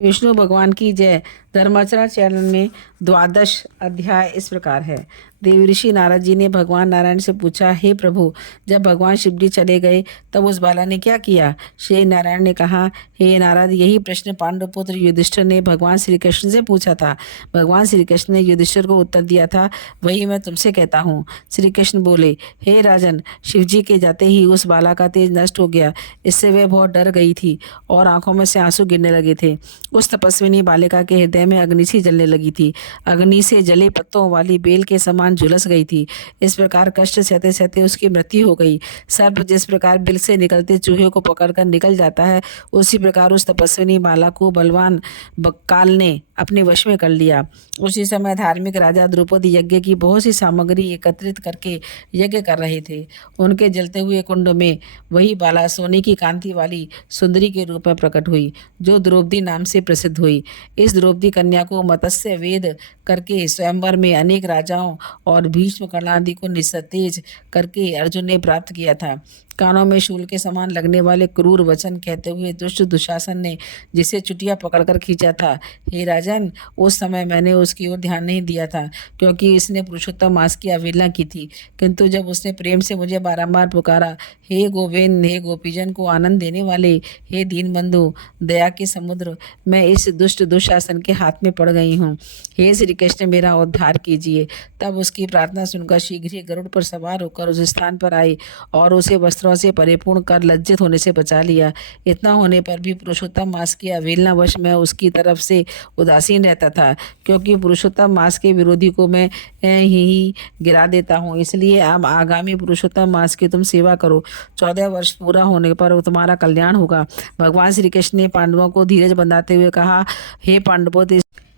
विष्णु भगवान की जय। धर्माचरण चैनल में द्वादश अध्याय इस प्रकार है। देवऋषि नारद जी ने भगवान नारायण से पूछा, हे प्रभु, जब भगवान शिव जी चले गए तब उस बाला ने क्या किया? श्री नारायण ने कहा, हे नारद, यही प्रश्न पांडुपुत्र युधिष्ठिर ने भगवान श्री कृष्ण से पूछा था। भगवान श्री कृष्ण ने युधिष्ठिर को उत्तर दिया था, वही मैं तुमसे कहता हूँ। श्री कृष्ण बोले, हे राजन, शिव जी के जाते ही उस बाला का तेज नष्ट हो गया। इससे वह बहुत डर गई थी और आंखों में से आंसू गिरने लगे थे। उस तपस्विनी बालिका के हृदय में अग्नि सी जलने लगी थी। अग्नि से जले पत्तों वाली बेल के समान झुलस गई थी। इस प्रकार कष्ट सहते सहते उसकी मृत्यु हो गई। सर्प जिस प्रकार बिल से निकलते चूहे को पकड़कर निकल जाता है, उसी प्रकार उस तपस्विनी बाला को बलवान काल ने अपने वश में कर लिया। उसी समय धार्मिक राजा द्रौपदी यज्ञ की बहुत सी सामग्री एकत्रित करके यज्ञ कर रहे थे। उनके जलते हुए कुंड में वही बाला सोने की कांति वाली सुंदरी के रूप में प्रकट हुई, जो द्रौपदी नाम से प्रसिद्ध हुई। इस द्रौपदी कन्या को मत्स्य वेद करके स्वयंवर में अनेक राजाओं और भीष्म कर्णादि को निस्तेज करके अर्जुन ने प्राप्त किया था। कानों में शूल के समान लगने वाले क्रूर वचन कहते हुए दुष्ट दुशासन ने जिसे चुटिया पकड़कर खींचा था, हे राजन, उस समय मैंने उसकी ओर ध्यान नहीं दिया था, क्योंकि इसने पुरुषोत्तम मास की अवहेलना की थी। किंतु जब उसने प्रेम से मुझे बारंबार पुकारा, हे गोविंद, हे गोपीजन को आनंद देने वाले, हे दीनबंधु, दया के समुद्र, मैं इस दुष्ट दुशासन के हाथ में पड़ गई हूँ। हे श्री कृष्ण, मेरा उद्धार कीजिए। तब उसकी प्रार्थना सुनकर शीघ्र ही गरुड़ पर सवार होकर उस स्थान पर आई और उसे वस्त्रों से परिपूर्ण कर लज्जित होने से बचा लिया। इतना होने पर भी पुरुषोत्तम मास की अवहेलनावश मैं उसकी तरफ से उदासीन रहता था, क्योंकि पुरुषोत्तम मास के विरोधी को मैं ही गिरा देता हूँ। इसलिए अब आगामी पुरुषोत्तम मास की तुम सेवा करो। 14 वर्ष पूरा होने पर तुम्हारा कल्याण होगा। भगवान श्री कृष्ण ने पांडवों को धीरज बंधाते हुए कहा, हे पांडवों,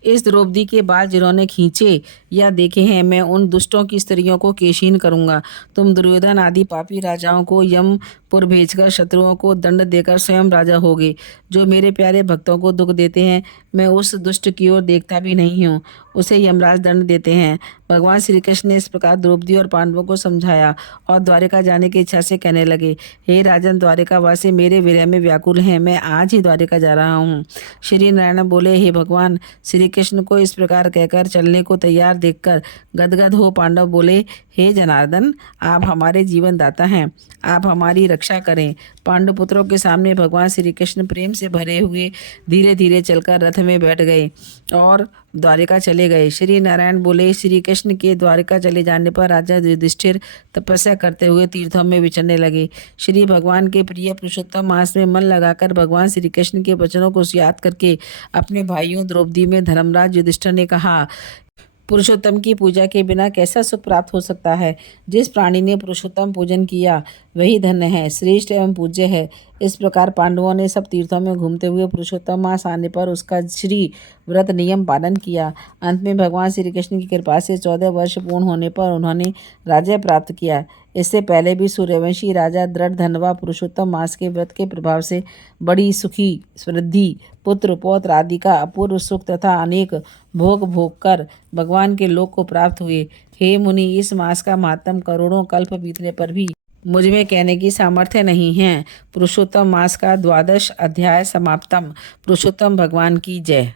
इस द्रौपदी के बाल जिन्होंने खींचे या देखे हैं, मैं उन दुष्टों की स्त्रियों को केशीन करूंगा। तुम दुर्योधन आदि पापी राजाओं को यमपुर भेजकर शत्रुओं को दंड देकर स्वयं राजा होगे। जो मेरे प्यारे भक्तों को दुख देते हैं, मैं उस दुष्ट की ओर देखता भी नहीं हूँ, उसे यमराज दंड देते हैं। भगवान श्री कृष्ण ने इस प्रकार द्रौपदी और पांडवों को समझाया और द्वारिका जाने की इच्छा से कहने लगे, हे राजन, द्वारिकावासी मेरे विरह में व्याकुल हैं, मैं आज ही द्वारिका जा रहा हूँ। श्री नारायण बोले, हे भगवान, श्री कृष्ण को इस प्रकार कहकर चलने को तैयार देखकर गदगद हो पांडव बोले, हे जनार्दन, आप हमारे जीवन दाता हैं, आप हमारी रक्षा करें। पांडुपुत्रों के सामने भगवान श्री कृष्ण प्रेम से भरे हुए धीरे धीरे चलकर रथ में बैठ गए और द्वारिका चले गए। श्री नारायण बोले, श्री कृष्ण के द्वारिका चले जाने पर राजा युधिष्ठिर तपस्या करते हुए तीर्थों में विचरने लगे। श्री भगवान के प्रिय पुरुषोत्तम मास में मन लगाकर भगवान श्री कृष्ण के वचनों को याद करके अपने भाइयों द्रौपदी में धर्मराज युधिष्ठिर ने कहा, पुरुषोत्तम की पूजा के बिना कैसा सुख प्राप्त हो सकता है? जिस प्राणी ने पुरुषोत्तम पूजन किया वही धन्य है, श्रेष्ठ एवं पूज्य है। इस प्रकार पांडवों ने सब तीर्थों में घूमते हुए पुरुषोत्तम मास आने पर उसका श्री व्रत नियम पालन किया। अंत में भगवान श्री कृष्ण की कृपा से 14 वर्ष पूर्ण होने पर उन्होंने राज्य प्राप्त किया। इससे पहले भी सूर्यवंशी राजा दृढ़ धनवा पुरुषोत्तम मास के व्रत के प्रभाव से बड़ी सुखी, समृद्धि, पुत्र पौत्र आदि का अपूर्व सुख तथा अनेक भोग भोग कर भगवान के लोक को प्राप्त हुए। हे मुनि, इस मास का महात्म करोड़ों कल्प बीतने पर भी मुझ में कहने की सामर्थ्य नहीं है। पुरुषोत्तम मास का द्वादश अध्याय समाप्तम। पुरुषोत्तम भगवान की जय।